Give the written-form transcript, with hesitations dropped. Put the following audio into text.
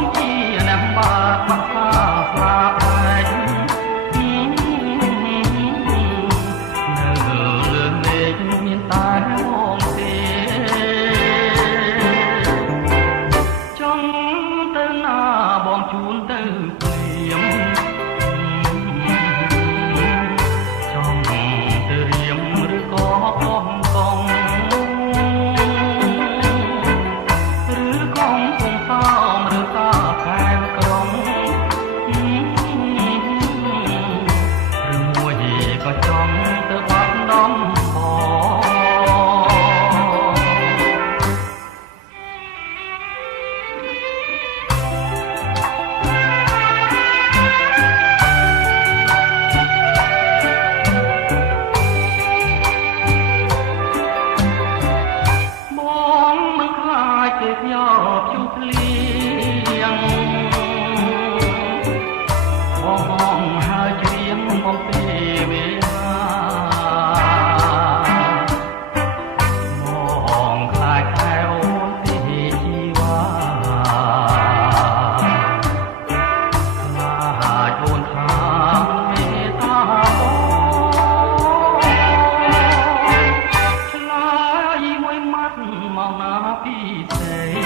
ងជាអ្នកបាក់មកថាស្លាប់ហើយនៅលើមេឃមានតែមកទេចង់ទៅណាបងជួនទៅព្រាមចង់ទៅរៀមឬក៏កងកងជុំភ្លៀងបងហើយច្រៀងមកទេវេលាមកខ្លាចខែអូនទេជីវ៉ាខ្លាចអូនថាមេតាឆ្លើយមួយម៉ាត់មកណាពីសេ